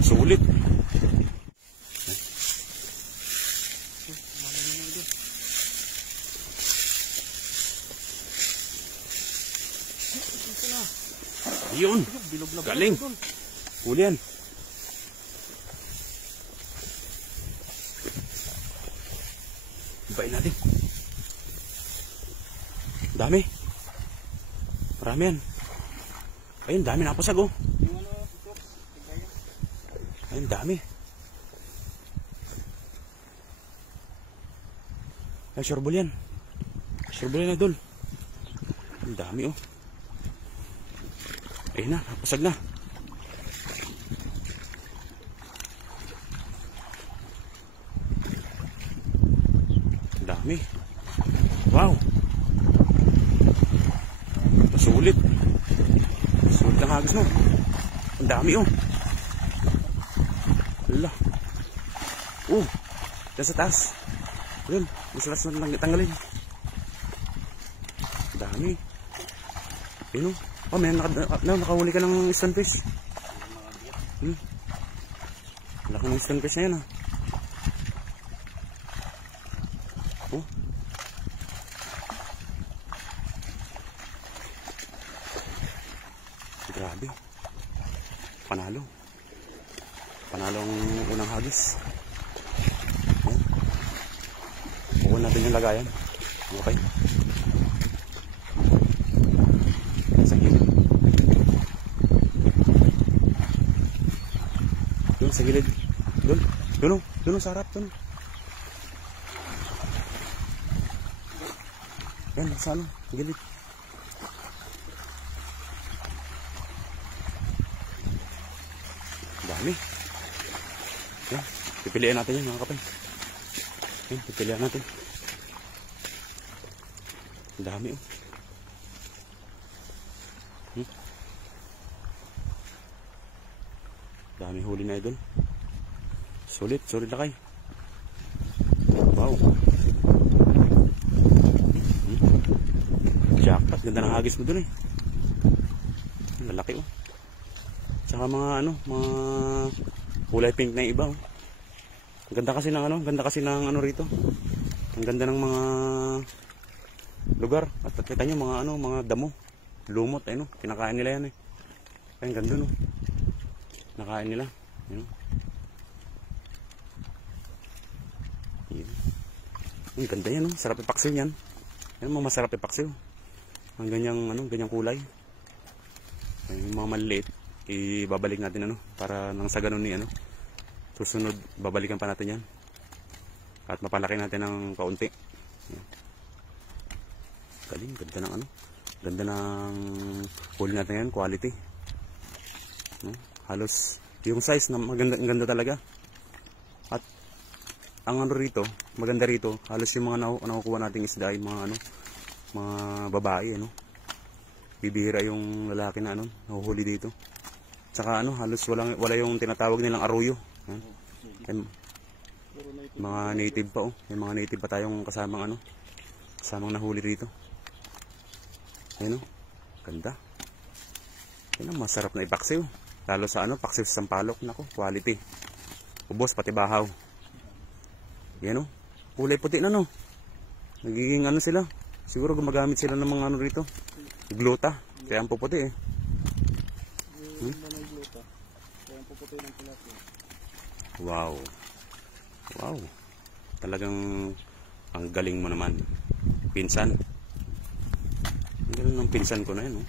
Sulit. Yun. Galing. Huli yan. Ibain natin. Dami. Marami yan. Ayun, dami napasag oh. Ayun, dami. Ay, sureball yan. Sureball yan, idol. Ang dami oh. Ayun na, napasag na. Ang dami. Wow. Sulit. Sulit ang hagis mo. Ang dami oh. Hala. Diyan sa taas. Ayun, gusto natin tanggalin. Ang dami. Ayun oh. Oh, may nakahuli ka ng stonefish. Laki ng stonefish na yan ah. Oh. Grabe. Panalo. Panalo ang unang hagis. Ayan. Bukuhan natin yung lagayan. Okay. Sa gilid. Doon sa gilid. Doon sa harap. Doon. Yan, sa ano, gilid. Dami. Yan, pipiliin natin yan mga kapay. Yan, pipiliin natin. Dami oh. Dami huli na idol. Sulit lakay. Wow. Jackpot, ganda ng hagis mo dun eh. Lalaki oh. Tsaka mga mga kulay pink na iba oh. Ang ganda kasi ng rito. Ang ganda ng mga lugar. At kita nyo mga damo. Lumot ayun oh. Kinakain nila yan eh. Ay, ang ganda no. Nakain nila. Ayun. Ang ganda yan oh. Sarap ipaksiw yan. Ayun, masarap ipaksiw. Ang ganyang kulay. Yung mga maliliit, ibabalik natin para nang sa ganun ni susunod babalikan pa natin yan. At mapalaki natin ng kaunti. Ayan. Galing, ganda ng ganda ng huli natin yan, quality. Halos yung size na maganda talaga. At ang rito, maganda rito, halos yung mga nakukuha nating isda ay mga mga babae bibihira yung lalaki na nahuhuli dito. Tsaka halos wala yung tinatawag nilang aruyo. Mga native pa oh. May mga native pa tayong kasamang nahuli rito. Ayun oh. Ganda. Ayun, masarap na ipaksiw. Lalo sa paksiw sa sampalok, nako, quality. Ubos pati bahaw. Yan oh. Kulay puti na no. Nagiging sila. Siguro gumagamit sila ng mga rito. Gluta. Kaya ang puputi eh. Wow. Wow. Talagang ang galing mo naman. Pinsan. Ang galing ng pinsan ko na yan oh.